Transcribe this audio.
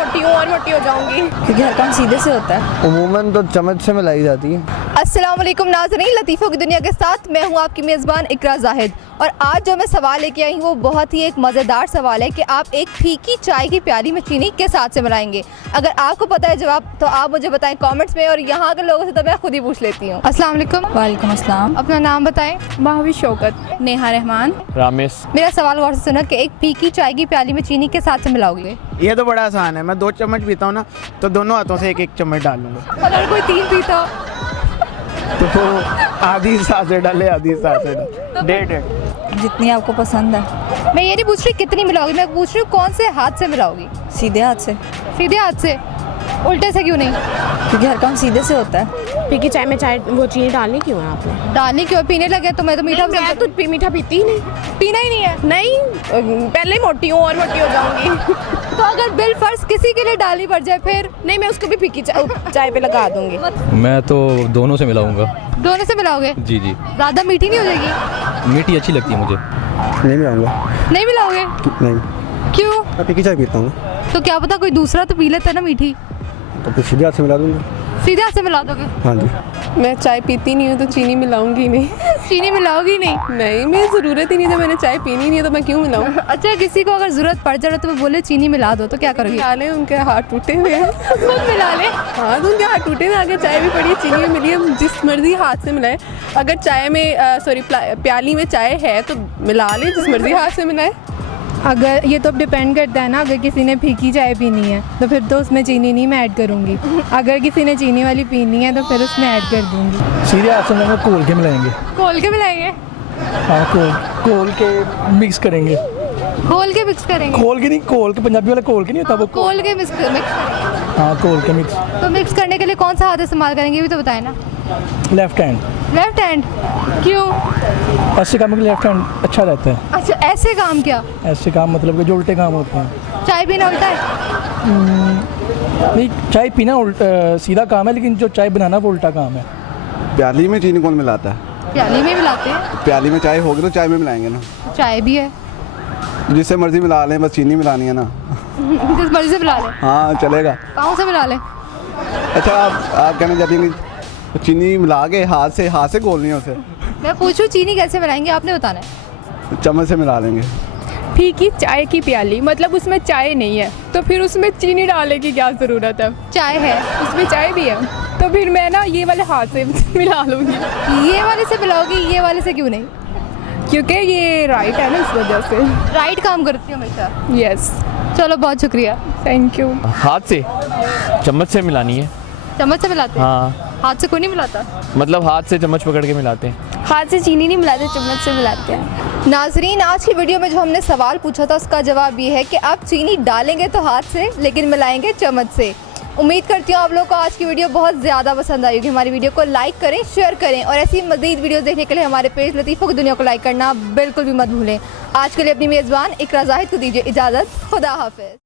मोटी हूँ और मोटी हो जाऊंगी। क्योंकि हर काम सीधे से होता है। उम्मूमन तो चम्मच से मिलाई जाती है। अस्सलाम वालेकुम नाज़रीन, लतीफ़ों की दुनिया के साथ मैं हूं आपकी मेज़बान इकरा जाहिद। और आज जो मैं सवाल लेके आई हूं वो बहुत ही एक मज़ेदार सवाल है कि आप एक फीकी चाय की प्याली में चीनी के साथ से मिलाएंगे। अगर आपको पता है जवाब तो आप मुझे बताएं कमेंट्स में, और यहाँ के लोगों से तो मैं खुद ही पूछ लेती हूँ। अस्सलाम वालेकुम। वालेकुम अस्सलाम। अपना नाम बताएं। महावी शौकत। नेहा रहमान। रामेश। मेरा सवाल गौर से सुना कि एक फीकी चाय की प्याली में चीनी के साथ से मिलाओगे। ये तो बड़ा आसान है। मैं 2 चम्मच पीता हूँ ना, तो दोनों हाथों से एक एक चम्मच डाल लूँगा। अगर कोई 3 पीता तो आधी सांस से डाले, आधी सांस से डाले, 1.5 जितनी आपको पसंद है। मैं ये नहीं पूछ रही कितनी मिलाओगी, मैं पूछ रही हूँ कौन से हाथ से मिलाओगी। सीधे हाथ से। सीधे हाथ से? उल्टे से क्यों नहीं? क्योंकि हर काम सीधे से होता है। फीकी चाय में चाय वो चीनी डालनी क्यों है आपने? डालनी क्यों? पीने लगे तो मैं तो मीठा मैं तो मीठा पीती ही नहीं। पीना ही नहीं है। नहीं, पहले ही मोटी हूँ और मोटी हो जाऊंगी। तो अगर बिल फर्ज किसी के लिए डालनी पड़ जाए फिर? नहीं, मैं उसको भी फीकी चाय पे लगा दूंगी। मैं तो दोनों से मिलाऊंगा। दोनों से मिलाओगे? जी जी। ज़्यादा मीठी नहीं हो जाएगी? मीठी अच्छी लगती है मुझे। नहीं मिलाऊंगा। नहीं मिलाओगे? नहीं, क्यों? मैं फीकी चाय पीता हूँ। तो क्या पता कोई दूसरा तो पी लेता है ना मीठी। तो फिर सीधे हाथ से मिला दूँगा। सीधे हाथ से मिला दोगे? हाँ जी। मैं चाय पीती नहीं हूँ तो चीनी मिलाऊंगी नहीं। चीनी मिलाओगी नहीं? नहीं, मेरी ज़रूरत ही नहीं है। मैंने चाय पीनी नहीं है तो मैं क्यों मिलाऊँ? अच्छा, किसी को अगर ज़रूरत पड़ जाए तो वो बोले चीनी मिला दो तो क्या करोगी? मिला ले, उनके हाथ टूटे हुए हैं। खुद मिला ले। हाँ, तो उनके हाथ टूटे हुए, आगे चाय भी पड़ी है, चीनी भी मिली है, जिस मर्जी हाथ से मिलाए। अगर चाय में प्याली में चाय है तो मिला ले, जिस मर्जी हाथ से मिलाए। अगर ये तो अब डिपेंड करता है ना, अगर किसी ने फीकी चाय पीनी है तो फिर तो उसमें चीनी नहीं मैं ऐड करूँगी। अगर किसी ने चीनी वाली पीनी है तो फिर उसमें ऐड कर दूँगी। सीधे हाथ से मिलाएंगे, खोल के मिलाएंगे। खोल के मिलाएंगे? हाँ, खोल के मिक्स करेंगे। खोल के मिक्स करेंगे? खोल के नहीं, खोल के पंजाबी वाला खोल के नहीं होता वो। खोल के मिक्स करेंगे। हाँ, खोल के मिक्स। तो मिक्स करने के लिए कौन सा हाथ इस्तेमाल करेंगे ये भी तो बताएं ना। Left hand. Left hand? क्यों? ऐसे काम के लेफ्ट हैंड अच्छा रहता है। अच्छा, ऐसे काम क्या? ऐसे काम मतलब कि जो उल्टे काम होते हैं। चाय पीना उल्टा है? नहीं, चाय पीना सीधा काम है, लेकिन जो चाय बनाना वो उल्टा काम है। प्याली में चीनी कौन मिलाता है? प्याली में मिलाते हैं। प्याली में चाय होगी तो चाय में मिलाएंगे ना। चाय भी है। जिससे मर्जी मिला लें, बस चीनी मिलानी है ना। जिस मर्जी से मिला ले। हाँ चलेगा। पाँव से मिला ले। अच्छा, आप कहना चाहती हैं कि चीनी मिला के हाथ से घोलनी है उसे? मैं पूछूं चीनी कैसे मिलाएंगे, आपने बताना है। चम्मच से मिला लेंगे। फीकी चाय की प्याली मतलब उसमें चाय नहीं है तो फिर उसमें चीनी डालने की क्या ज़रूरत है? चाय है। उसमें चाय भी है तो फिर मैं ना ये वाले हाथ से मिला लूँगी। ये वाले से मिलाओगी, ये वाले से क्यों नहीं? क्योंकि ये राइट है ना, इस वजह से। राइट काम करती हूँ हमेशा। यस, चलो बहुत शुक्रिया। Thank you. हाथ से, चम्मच से मिलानी है। चम्मच से मिलाते हैं? हाँ, हाथ से कोई नहीं मिलाता? मतलब हाथ से चम्मच पकड़ के मिलाते हैं। हाथ से चीनी नहीं मिलाते, चम्मच से मिलाते हैं। नाजरीन, आज की वीडियो में जो हमने सवाल पूछा था उसका जवाब ये है कि आप चीनी डालेंगे तो हाथ से, लेकिन मिलाएंगे चम्मच से। उम्मीद करती हूँ आप लोगों को आज की वीडियो बहुत ज़्यादा पसंद आई होगी। हमारी वीडियो को लाइक करें, शेयर करें, और ऐसी मज़ीद वीडियो देखने के लिए हमारे पेज लतीफ़ों की दुनिया को लाइक करना बिल्कुल भी मत भूलें। आज के लिए अपनी मेज़बान इकरा जाहिद को दीजिए इजाज़त। खुदा हाफिज़।